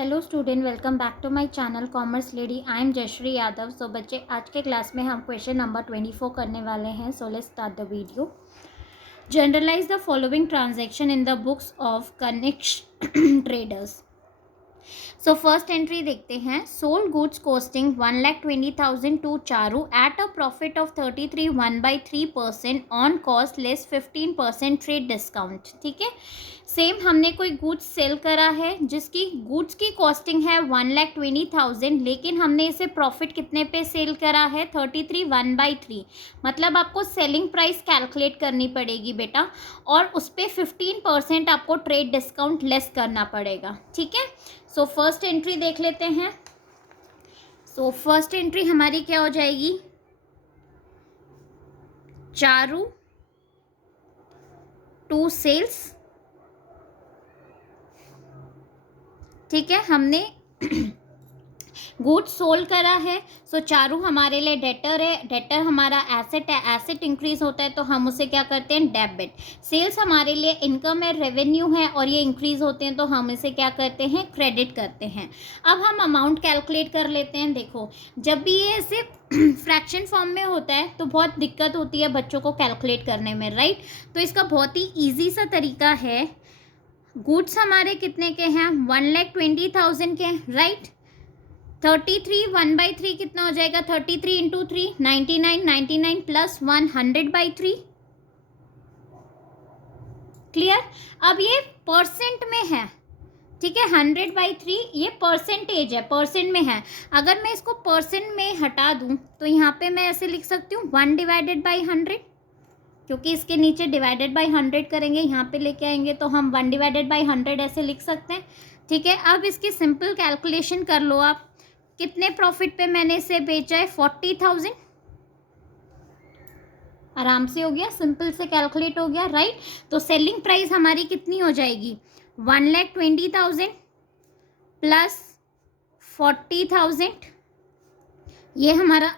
Hello student, welcome back to my channel commerce lady. I am Jayshree Yadav. So बच्चे, आज के class में हम क्वेश्चन नंबर 24 करने वाले हैं। So let's start the video. Journalise the following transaction in the books of connection traders. So first entry देखते हैं। Sold goods costing 1,20,000 to Charu at a profit of 33 1/3% on cost less 15% trade discount. ठीक है, same हमने कोई goods sale करा है जिसकी goods की कॉस्टिंग है 1,20,000, लेकिन हमने इसे प्रॉफिट कितने पे सेल करा है 33 1/3। मतलब आपको सेलिंग प्राइस कैलकुलेट करनी पड़ेगी बेटा, और उस पर 15% आपको ट्रेड डिस्काउंट लेस करना पड़ेगा। ठीक है, सो फर्स्ट एंट्री देख लेते हैं। सो फर्स्ट एंट्री हमारी क्या हो जाएगी? Charu to sales. ठीक है, हमने गुड्स सोल्ड करा है। सो चारू हमारे लिए डेटर है, डेटर हमारा एसेट है, एसेट इंक्रीज होता है तो हम उसे क्या करते हैं? डेबिट। सेल्स हमारे लिए इनकम है, रेवेन्यू है, और ये इंक्रीज होते हैं तो हम इसे क्या करते हैं? क्रेडिट करते हैं। अब हम अमाउंट कैलकुलेट कर लेते हैं। देखो, जब भी ये ऐसे फ्रैक्शन फॉर्म में होता है तो बहुत दिक्कत होती है बच्चों को कैलकुलेट करने में, राइट? तो इसका बहुत ही ईजी सा तरीका है। गुड्स हमारे कितने के हैं? 1,20,000 के, राइट? 33 1/3 कितना हो जाएगा? 33 इंटू 3 99, 99 प्लस 1 100/3। क्लियर? अब ये परसेंट में है, ठीक है। 100/3 ये परसेंटेज है, परसेंट में है। अगर मैं इसको परसेंट में हटा दूं तो यहाँ पे मैं ऐसे लिख सकती हूँ 1/100, क्योंकि इसके नीचे डिवाइडेड बाई 100 करेंगे, यहाँ पे लेके आएंगे तो हम 1/100 ऐसे लिख सकते हैं। ठीक है, अब इसकी सिंपल कैलकुलेशन कर लो आप। कितने प्रॉफिट पे मैंने इसे बेचा है? 40,000। आराम से हो गया, सिंपल से कैलकुलेट हो गया, राइट? तो सेलिंग प्राइस हमारी कितनी हो जाएगी? 1,20,000 प्लस 40,000, ये हमारा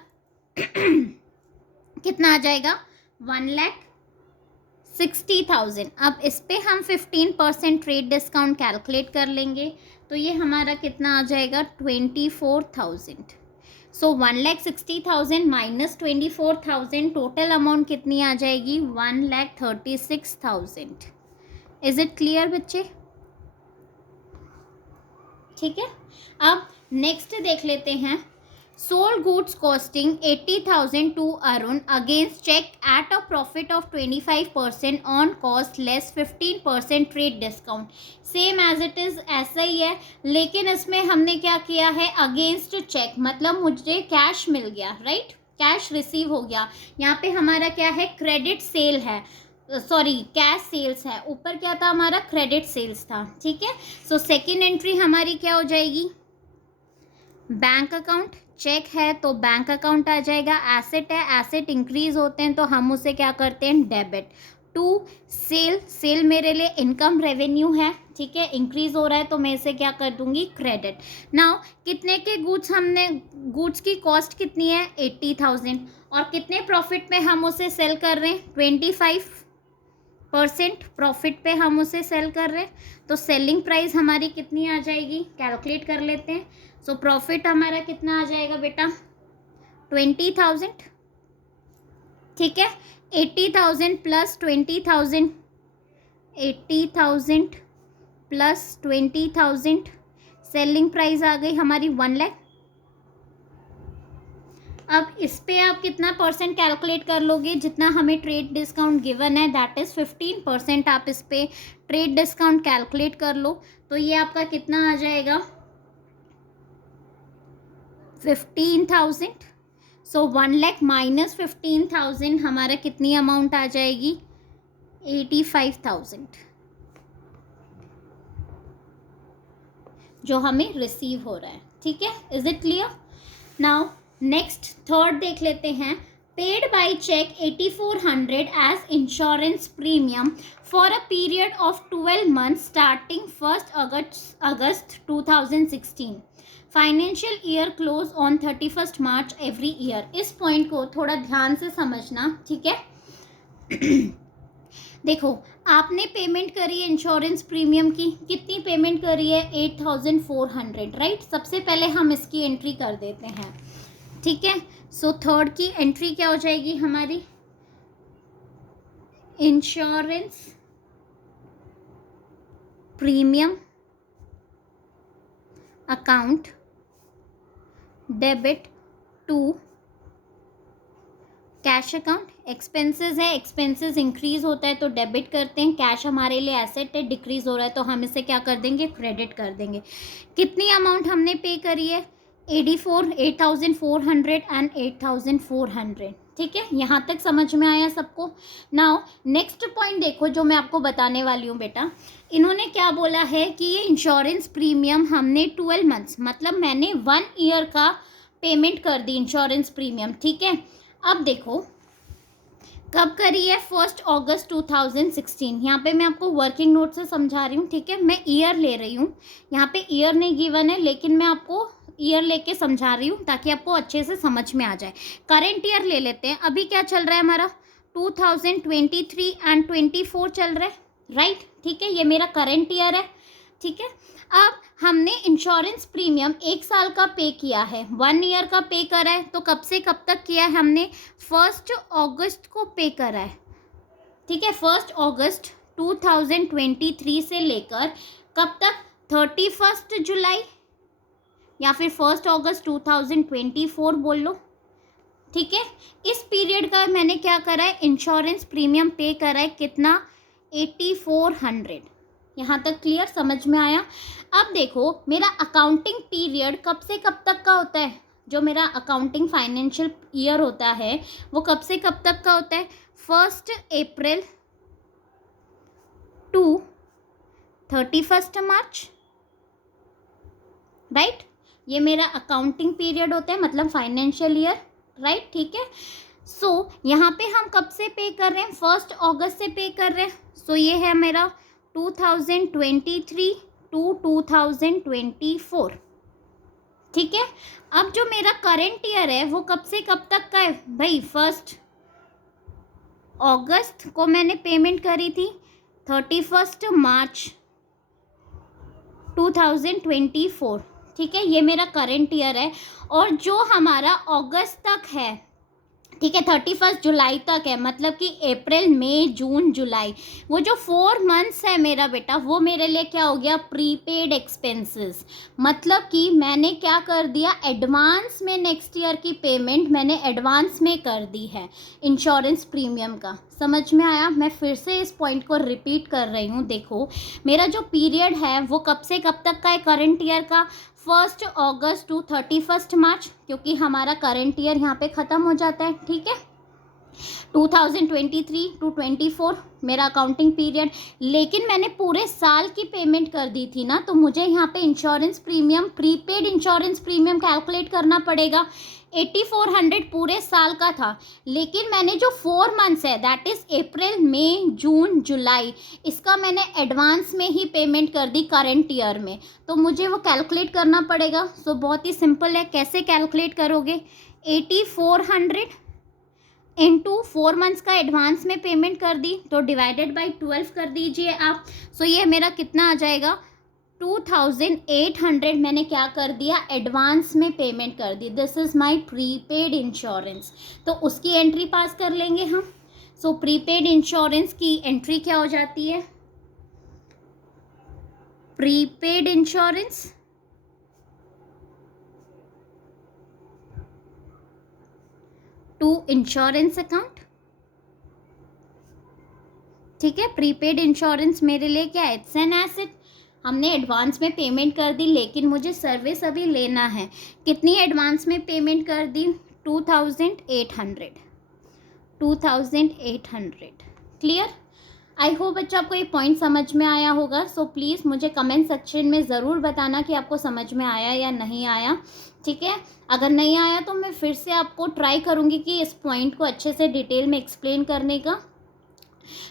कितना आ जाएगा? 1,60,000। अब इस पे हम 15% ट्रेड डिस्काउंट कैलकुलेट कर लेंगे तो ये हमारा कितना आ जाएगा? 24,000। सो 1,60,000 माइनस 24,000, टोटल अमाउंट कितनी आ जाएगी? 1,36,000। इज इट क्लियर बच्चे? ठीक है, अब नेक्स्ट देख लेते हैं। Sold goods costing 80,000 to Arun against cheque at a profit of 25% on cost less 15% trade discount. Same as it is ऐसा ही है, लेकिन इसमें हमने क्या किया है? अगेंस्ट चेक, मतलब मुझे कैश मिल गया, राइट? कैश रिसीव हो गया। यहाँ पे हमारा क्या है? क्रेडिट सेल है, सॉरी कैश सेल्स है। ऊपर क्या था हमारा? क्रेडिट सेल्स था। ठीक है, सो सेकेंड एंट्री हमारी क्या हो जाएगी? Bank account. चेक है तो बैंक अकाउंट आ जाएगा। एसेट है, एसेट इंक्रीज होते हैं तो हम उसे क्या करते हैं? डेबिट। टू सेल, सेल मेरे लिए इनकम रेवेन्यू है, ठीक है, इंक्रीज हो रहा है तो मैं इसे क्या कर दूंगी? क्रेडिट। नाउ कितने के गुड्स हमने, गुड्स की कॉस्ट कितनी है? 80,000, और कितने प्रॉफिट में हम उसे सेल कर रहे हैं? 25% प्रॉफिट पे हम उसे सेल कर रहे हैं। तो सेलिंग प्राइस हमारी कितनी आ जाएगी? कैलकुलेट कर लेते हैं। सो प्रॉफिट हमारा कितना आ जाएगा बेटा? 20,000। ठीक है, 80,000 प्लस 20,000, 80,000 प्लस 20,000, सेलिंग प्राइस आ गई हमारी 1 लाख। अब इस पे आप कितना परसेंट कैलकुलेट कर लोगे? जितना हमें ट्रेड डिस्काउंट गिवन है दैट इज़ 15%, आप इस पे ट्रेड डिस्काउंट कैलकुलेट कर लो तो ये आपका कितना आ जाएगा? 15,000। सो 1 लाख माइनस 15,000 हमारा कितनी अमाउंट आ जाएगी? 85,000, जो हमें रिसीव हो रहा है। ठीक है, is it clear? Now next third देख लेते हैं। Paid by cheque 8,400 as insurance premium for a period of 12 months starting 1 August 2016। Financial year close on 31 March every year. इस पॉइंट को थोड़ा ध्यान से समझना, ठीक है? देखो, आपने पेमेंट करी है इंश्योरेंस प्रीमियम की, कितनी पेमेंट करी है? 8400, राइट। सबसे पहले हम इसकी एंट्री कर देते हैं, ठीक है। सो थर्ड की एंट्री क्या हो जाएगी हमारी? Insurance premium account debit to cash account. Expenses है, एक्सपेंसेस इंक्रीज होता है तो डेबिट करते हैं, कैश हमारे लिए एसेट है, डिक्रीज हो रहा है तो हम इसे क्या कर देंगे? क्रेडिट कर देंगे। कितनी अमाउंट हमने पे करी है? 8400 एंड 8400, ठीक है। यहाँ तक समझ में आया सबको? नाउ नेक्स्ट पॉइंट देखो जो मैं आपको बताने वाली हूँ बेटा। इन्होंने क्या बोला है कि ये इंश्योरेंस प्रीमियम हमने 12 मंथ्स, मतलब मैंने 1 ईयर का पेमेंट कर दी इंश्योरेंस प्रीमियम, ठीक है। अब देखो कब करी है? 1 अगस्त 2016। यहाँ पे मैं आपको वर्किंग नोट से समझा रही हूँ, ठीक है। मैं ईयर ले रही हूँ, यहाँ पे ईयर नहीं गिवन है, लेकिन मैं आपको ईयर लेके समझा रही हूँ ताकि आपको अच्छे से समझ में आ जाए। करेंट ईयर ले लेते हैं। अभी क्या चल रहा है हमारा? 2023 एंड 24 चल रहा है, राइट, ठीक है। ये मेरा करेंट ईयर है, ठीक है। अब हमने इंश्योरेंस प्रीमियम 1 साल का पे किया है, 1 ईयर का पे करा है, तो कब से कब तक किया है हमने? 1 अगस्त को पे करा है, ठीक है। 1 अगस्त 2023 से लेकर कब तक? 31 जुलाई या फिर 1 अगस्त 2024 बोल लो, ठीक है। इस पीरियड का मैंने क्या करा है? इंश्योरेंस प्रीमियम पे करा है। कितना? 8400। यहाँ तक क्लियर, समझ में आया? अब देखो मेरा अकाउंटिंग पीरियड कब से कब तक का होता है? जो मेरा अकाउंटिंग फाइनेंशियल ईयर होता है वो कब से कब तक का होता है? 1 अप्रैल टू 31 मार्च, राइट। ये मेरा अकाउंटिंग पीरियड होता है, मतलब फाइनेंशियल ईयर, राइट, ठीक है। सो यहाँ पे हम कब से पे कर रहे हैं? 1 अगस्त से पे कर रहे हैं। सो ये है मेरा 2023 टू 2024, ठीक है। अब जो मेरा करेंट ईयर है वो कब से कब तक का है भाई? 1 अगस्त को मैंने पेमेंट करी थी, 31 मार्च 2024, ठीक है। ये मेरा करेंट ईयर है। और जो हमारा अगस्त तक है, ठीक है, 31 जुलाई तक है, मतलब कि अप्रैल मई जून जुलाई, वो जो 4 मंथ्स है मेरा बेटा, वो मेरे लिए क्या हो गया? Prepaid expenses. मतलब कि मैंने क्या कर दिया? एडवांस में नेक्स्ट ईयर की पेमेंट मैंने एडवांस में कर दी है इंश्योरेंस प्रीमियम का। समझ में आया? मैं फिर से इस पॉइंट को रिपीट कर रही हूँ। देखो मेरा जो पीरियड है वो कब से कब तक का है करंट ईयर का? 1 अगस्त टू 31 मार्च, क्योंकि हमारा करंट ईयर यहाँ पे ख़त्म हो जाता है, ठीक है। 2023 टू 24 मेरा अकाउंटिंग पीरियड। लेकिन मैंने पूरे साल की पेमेंट कर दी थी ना, तो मुझे यहाँ पे insurance premium, prepaid insurance premium calculate करना पड़ेगा। 8400 पूरे साल का था, लेकिन मैंने जो 4 मंथ्स है, दैट इज़ अप्रैल मई जून जुलाई, इसका मैंने एडवांस में ही पेमेंट कर दी करंट ईयर में, तो मुझे वो कैलकुलेट करना पड़ेगा। सो बहुत ही सिंपल है। कैसे कैलकुलेट करोगे? 8400 इंटू 4 मंथ्स का एडवांस में पेमेंट कर दी, तो डिवाइडेड बाई 12 कर दीजिए आप। सो ये मेरा कितना आ जाएगा? 2800 मैंने क्या कर दिया? एडवांस में पेमेंट कर दी। This is my prepaid insurance, तो उसकी एंट्री पास कर लेंगे हम। सो प्रीपेड इंश्योरेंस की एंट्री क्या हो जाती है? Prepaid insurance to insurance account, ठीक है। प्रीपेड इंश्योरेंस मेरे लिए क्या है? It's an asset. हमने एडवांस में पेमेंट कर दी, लेकिन मुझे सर्विस अभी लेना है। कितनी एडवांस में पेमेंट कर दी? 2800। क्लियर? आई होप बच्चों आपको ये पॉइंट समझ में आया होगा। सो प्लीज़ मुझे कमेंट सेक्शन में ज़रूर बताना कि आपको समझ में आया या नहीं आया, ठीक है। अगर नहीं आया तो मैं फिर से आपको ट्राई करूँगी कि इस पॉइंट को अच्छे से डिटेल में एक्सप्लेन करने का।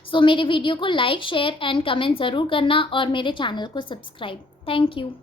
सो मेरे वीडियो को लाइक, शेयर एंड कमेंट ज़रूर करना और मेरे चैनल को सब्सक्राइब। Thank you.